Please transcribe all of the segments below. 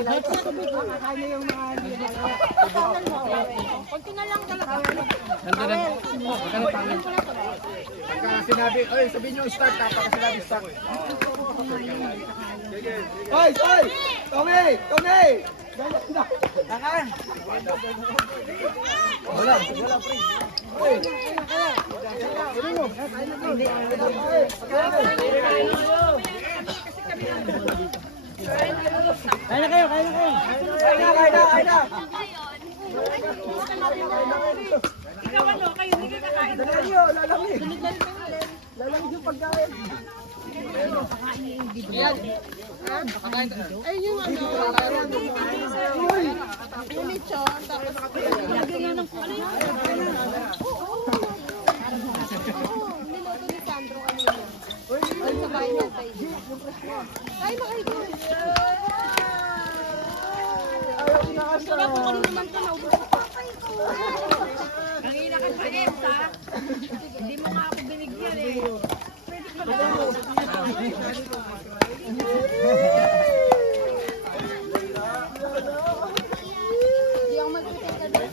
Kaya yung mga Kunti na lang talaga. Ganda na. Magkano tawin? Pagka sinabi, oy, sabihin nyo start, kapag sinabi start. Hoy! Hoy! Tommy! Tommy! Takan! Wala pre. Hoy! Kaya na kayo! Kaya na! Ikaw ano, kayo hindi ka kakain. Lalamig yung pagkain. Ay, yung ano. Yung lechon, tapos ilagay na ng ano yun? Niloto ni Sandro kanina. Ay, sakain natin. Ay, makaito. Ayaw kinakasa. Wala po kanina naman ka na. Ang inakan pa ha? Hindi mo nga ako binigyan eh. Pwede ka ba? Hindi ako magpipita doon.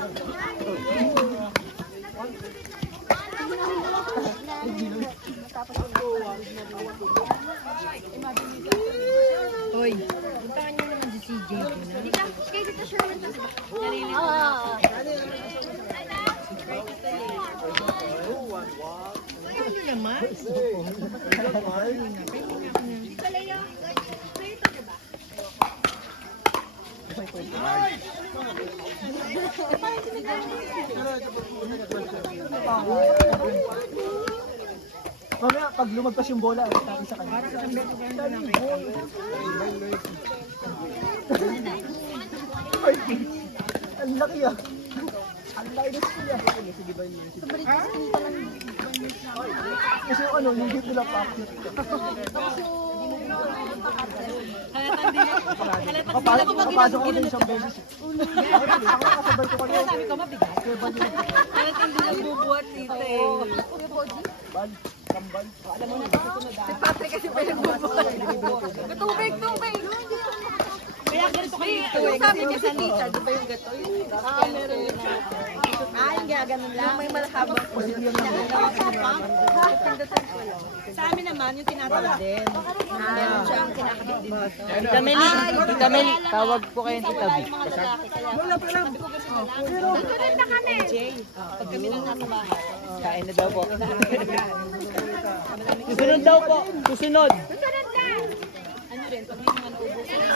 Hoy, puntahan niyo naman si CJ. Kaya dito Sherman kasi ba? Narinig ko. Ayaw niyo naman. Kalaya. Prito ka ba? Mamaya, pag lumagpas yung bola, tayo sa kanya. Ay, ang laki ah. Ang laki na siya. Kasi yung ano, yung dito lang packet. Kapasok ko din isang beses. Ako nakasabay ko kanina. Sabi ko mabigat. Halatang hindi nagbubuhat dito eh. Bal, kambal. Alam mo na, Si Patrick kasi pa nagbubuhat. Tubig. Kaya ganito kayo ito Yung eh. sabi niya sa tita, di ba yung gato? Meron yun. Yung gaganon lang. May malhabang po. Sa amin naman, yung tinatawag din. Meron siyang kinakabit din dito. Tita Meli, Tita Meli, tawag po kayo Tita Wala B. yung mga lalaki. Kaya sabi ko ganito lang. Nagkaroon na kami. Jay, pag kami lang nasa bahay. Kain na daw po. Susunod daw po. Susunod. Ano rin, pag hindi naman naubusan ng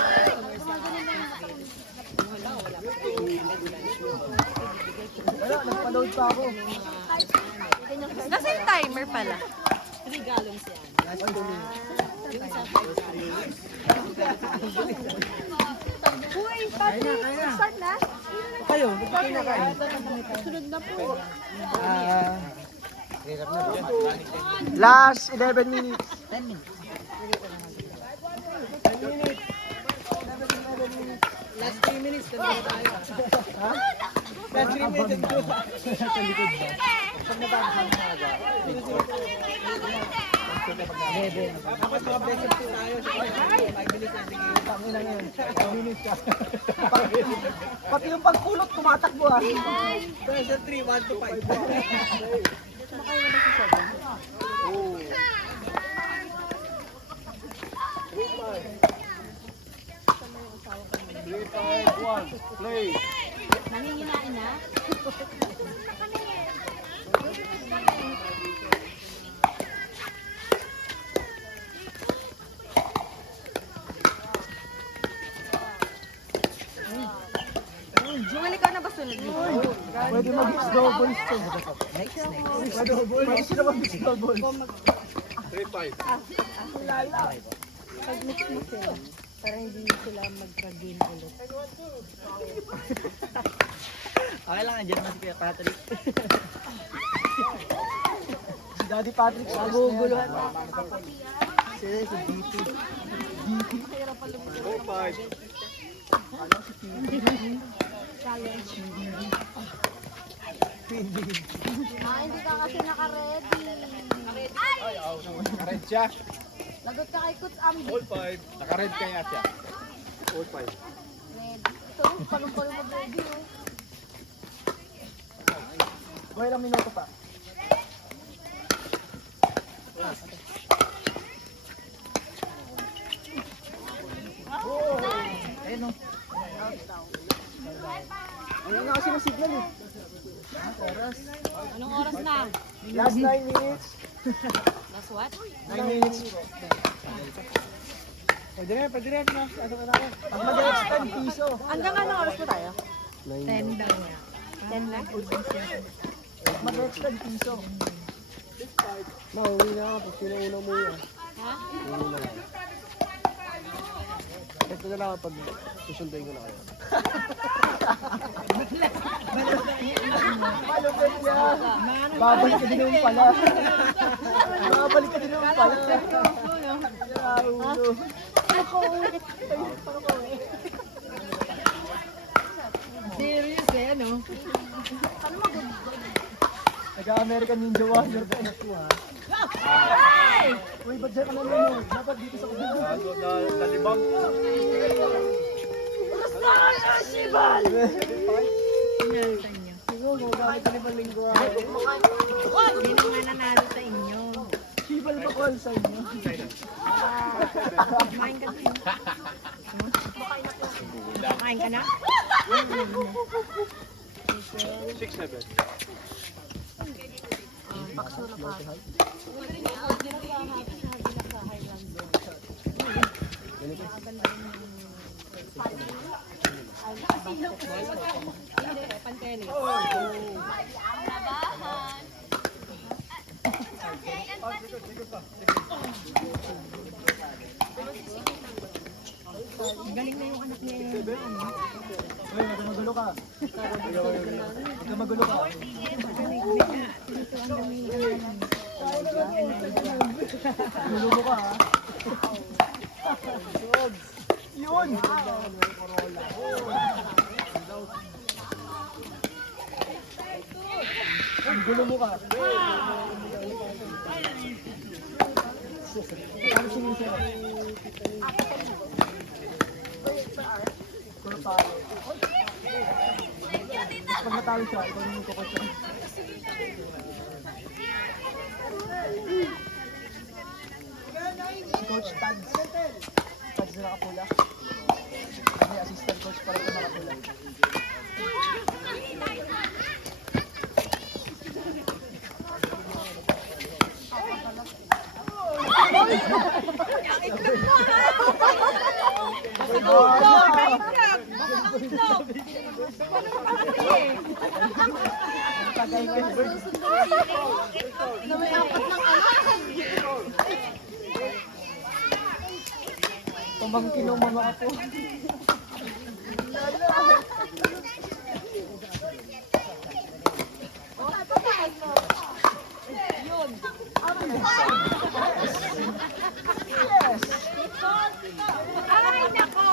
wala, nagpa-load pa ako. Nasa yung timer pala. 3 gallons yan. Uy, Patrick, start na? Kayo, magpapin na kayo. Sunod na po. Last 11 minutes. 10 minutes. Last 3 minutes, ganda tayo. Ha? Last 3 minutes. Sa likod ba? Pag nabasa na aga. Dapat mga blessings po tayo. 5 minutes na. Sige, pangina ngayon. 5 minutes ka. Pati yung pagkulot, tumatakbo ah. Pressure 3, 1 to 5. Play. Nanginginain na? Jewel, ikaw na ba sunod dito? Pwede mag-mix doubles to. Pwede sila mag-mix doubles. 3-5. Pag mix mo sila, para hindi sila magka-game ulit. Okay lang, andyan naman si Kuya Patrick. Si Daddy Patrick sa Maguguluhan. Sila sa DP. 4-5. Hindi ka kasi naka-ready. Naka-red siya. Lagot ka kay Coach Ambi. All 5. Naka-red kaya siya. All 5. Ito, palong-palong na baby. Boy, ilang minuto pa. Ayun o. Ayun na kasi yung signal eh. Anong oras na? Last 9 minutes. Last what? 9 minutes. Pwede rin. Ano ka na ako? Pag mag-extend piso. Hanggang anong oras pa tayo? 10 daw niya. 10 lang? Pag mag-extend piso. Mauwi na ako. Pag sinauna mo yan. Ha? Ito na lang pag susunduin ko na kayo. Malupit niya. Babalik ka din naman pala. Babalik ka din naman pala. Ulo. Serious eh, ano? Nag-American Ninja Warrior ka na ha. Uy, ba't dyan ka nanonood? Dapat dito sa kabila. Nalibang. Pinalta niyo. Siguro, gagawin ka ni Palinggo. Hindi naman nanalo sa inyo. Sibal ba call sa inyo? Kumain ka din. Kumain ka na? 6-7. Galing na yung anak niya. Uy, huwag ka magulo ka. Huwag ka magulo ka. Magulo mo ka ha. Yun! Ang gulo mo ka. Ano sinisira? Kulo talo. Pag natalo siya, ikaw naman kukot siya. Si Coach Tads. Tads na nakapula. Kami assistant coach para ito nakapula. Tagay ka. Na may apat ng anak. Pamangkin ng mga apo. Ay, nako!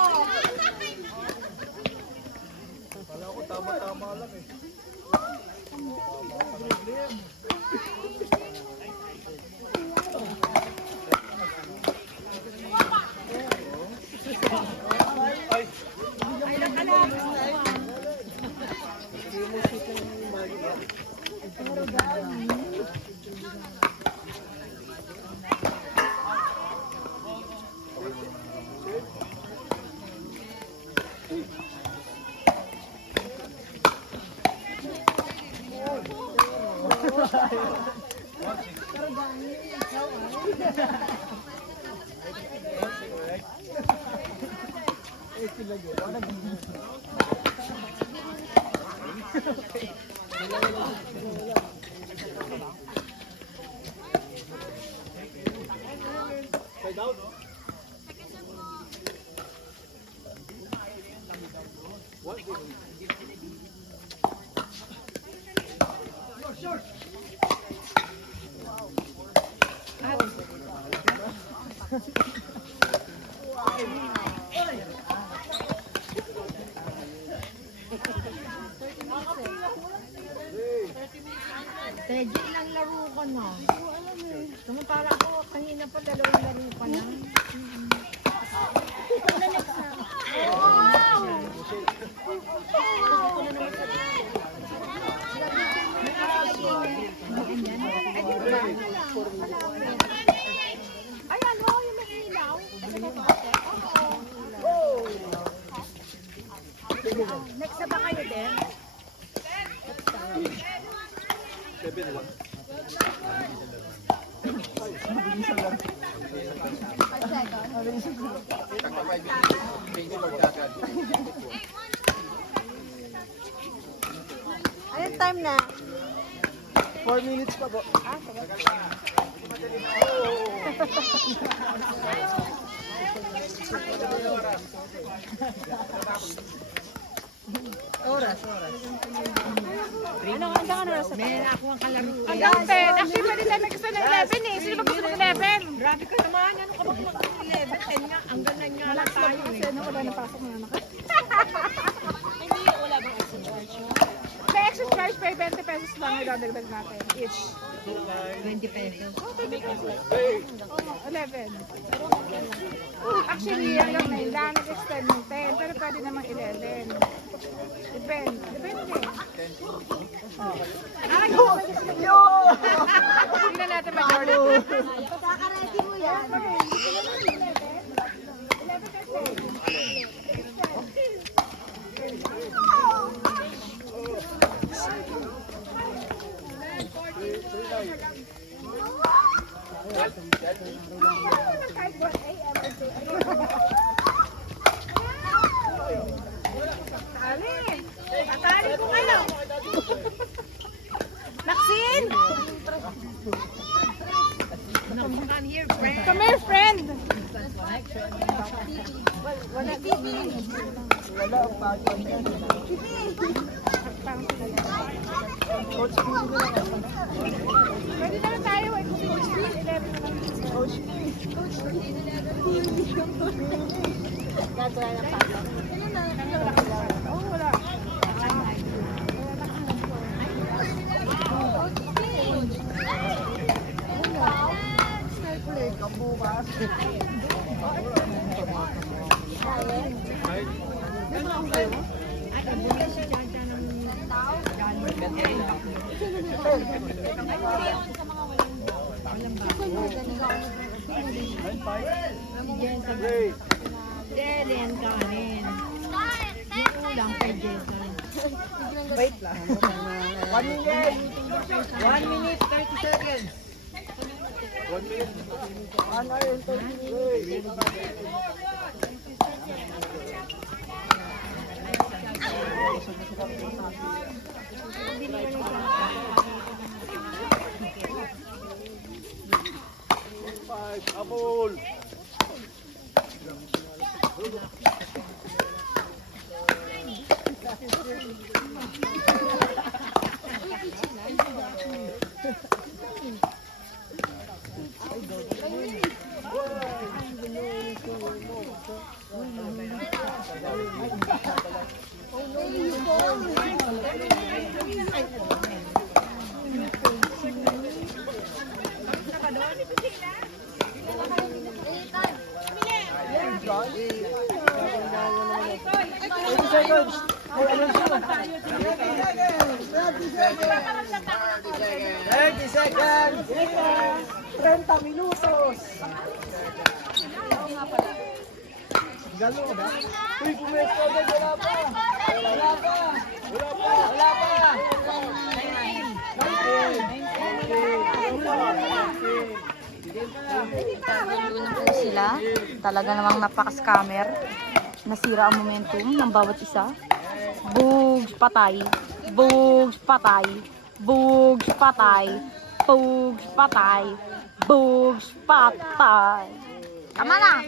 Kala ko tama-tama lang eh. Teddy, ilang laro ka na? Tumutala ako, kanina pa dalawang laro ka na. Wow! Next na ba kayo din? Anong time na? 4 minutes pa po. Oras. Ano, hanggang ano oras? May nakuha ka lang. Hanggang 10. Actually, pwede tayo may gusto ng 11 eh. Sino ba gusto ng 11? Grabe ka naman. Ano ka ba mag-11? 10 nga. Hanggang 9 nga lang tayo eh. Kasi wala na pasok na anak. Hindi, wala bang extra charge? May extra charge pa 20 pesos lang yung dadagdag natin. Each. 20 pesos. Oh, 20 pesos. 11. Actually, hanggang 9 lang. Nag-extend ng 10. Pero pwede namang 11. Depende. Ay, tingnan natin majority. Kakaready mo yan. Tatali ko kayo. Maxine! Come here, friend. Wala TV. Wala ang pagod. Coach P. Pwede naman tayo. Coach P. 11 na lang. Coach P. Oh, wala. Play ka bukas. Delian kanin. Yung ulang kay Jason. Wait lang. 1 minute. 1 minute, 30 seconds. 1 minute. 1 hour and 30 minutes. Abol. Seconds. 30 seconds. 30 minutos. Galo ba? Uy, pumesto agad. Wala pa. Wala pa. Wala pa. Wala pa. 'Yun po sila. Talaga namang napaka-scammer. Nasira ang momentum ng bawat isa. Bugs patay. Bugs patay. Bugs patay. Bugs patay. Bugs patay. Tama na.